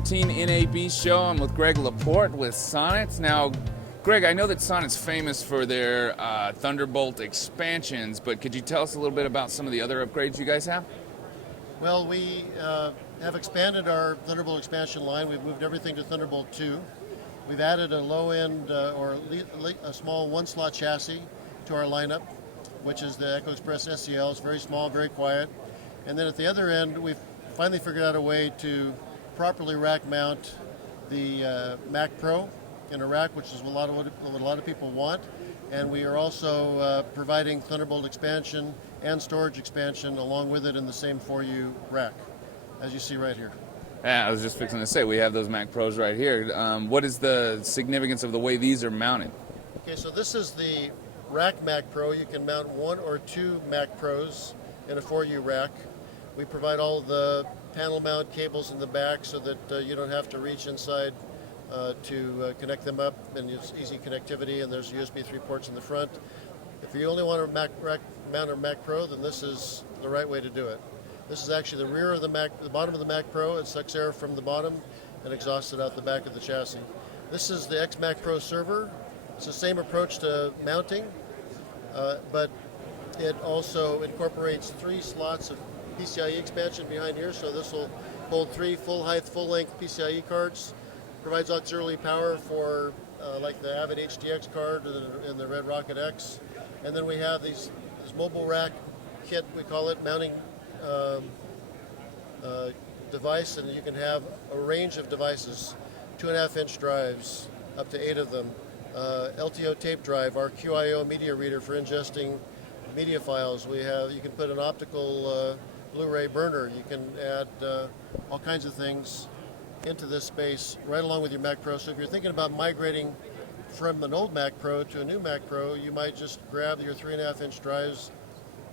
14 NAB Show. I'm with Greg Laporte with Sonnet. Now, Greg, I know that Sonnet's famous for their Thunderbolt expansions, but could you tell us a little bit about some of the other upgrades you guys have? Well, we have expanded our Thunderbolt expansion line. We've moved everything to Thunderbolt 2. We've added a low-end a small one-slot chassis to our lineup, which is the Echo Express SCL. It's very small, very quiet. And then at the other end, we've finally figured out a way to properly rack mount the Mac Pro in a rack, which is what a lot of people want. And we are also providing Thunderbolt expansion and storage expansion along with it in the same 4U rack, as you see right here. Yeah, I was just fixing to say, we have those Mac Pros right here. What is the significance of the way these are mounted? Okay, so this is the rack Mac Pro. You can mount one or two Mac Pros in a 4U rack. We provide all the panel mount cables in the back so that you don't have to reach inside to connect them up, and it's easy connectivity, and there's USB 3 ports in the front. If you only want to mount a Mac Pro, then this is the right way to do it. This is actually the rear of the bottom of the Mac Pro. It sucks air from the bottom and exhausts it out the back of the chassis. This is the X Mac Pro server. It's the same approach to mounting, but it also incorporates 3 slots of PCIe expansion behind here, so this will hold 3 full-height, full-length PCIe cards. Provides auxiliary power for like the Avid HDX card and the Red Rocket X. And then we have this mobile rack kit, we call it, mounting device, and you can have a range of devices, 2.5-inch drives, up to 8 of them. LTO tape drive, our QIO media reader for ingesting media files. You can put an optical Blu-ray burner. You can add all kinds of things into this space right along with your Mac Pro. So if you're thinking about migrating from an old Mac Pro to a new Mac Pro, you might just grab your 3.5-inch drives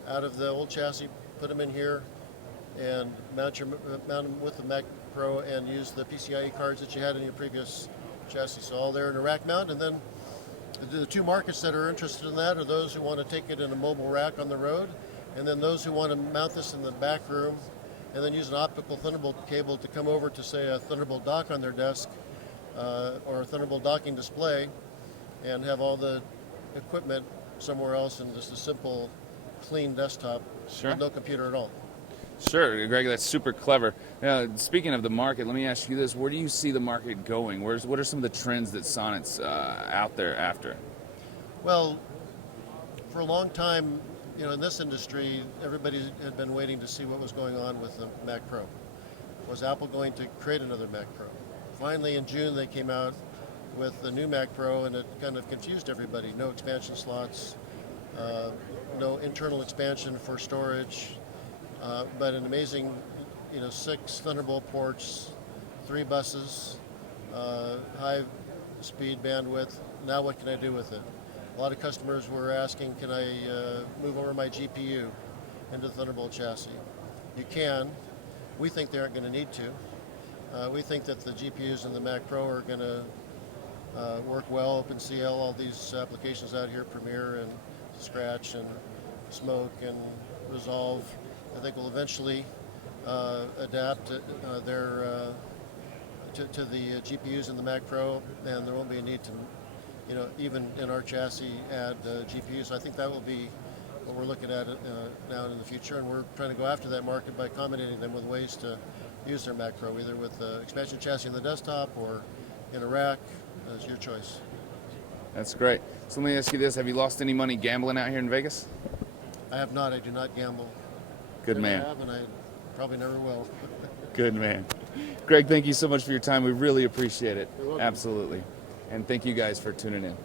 out of the old chassis, put them in here, and mount them with the Mac Pro and use the PCIe cards that you had in your previous chassis. So all there in a rack mount. And then the 2 markets that are interested in that are those who want to take it in a mobile rack on the road, and then those who want to mount this in the back room and then use an optical Thunderbolt cable to come over to, say, a Thunderbolt dock on their desk or a Thunderbolt docking display, and have all the equipment somewhere else in just a simple, clean desktop with no computer at all. Sure, Greg, that's super clever. Speaking of the market, let me ask you this. Where do you see the market going? What are some of the trends that Sonnet's out there after? Well, for a long time, in this industry, everybody had been waiting to see what was going on with the Mac Pro. Was Apple going to create another Mac Pro? Finally, in June, they came out with the new Mac Pro, and it kind of confused everybody. No expansion slots, no internal expansion for storage, but an amazing, 6 Thunderbolt ports, 3 buses, high speed bandwidth. Now what can I do with it? A lot of customers were asking, can I move over my GPU into the Thunderbolt chassis? You can. We think they aren't going to need to. We think that the GPUs in the Mac Pro are going to work well. OpenCL, all these applications out here, Premiere and Scratch and Smoke and Resolve, I think will eventually adapt to the GPUs in the Mac Pro, and there won't be a need to, even in our chassis, add GPUs. So I think that will be what we're looking at now and in the future, and we're trying to go after that market by accommodating them with ways to use their Mac Pro, either with the expansion chassis in the desktop or in a rack. It's your choice. That's great. So let me ask you this. Have you lost any money gambling out here in Vegas? I have not. I do not gamble. Good man. I have, and I probably never will. Good man. Greg, thank you so much for your time. We really appreciate it. You're welcome. Absolutely. And thank you guys for tuning in.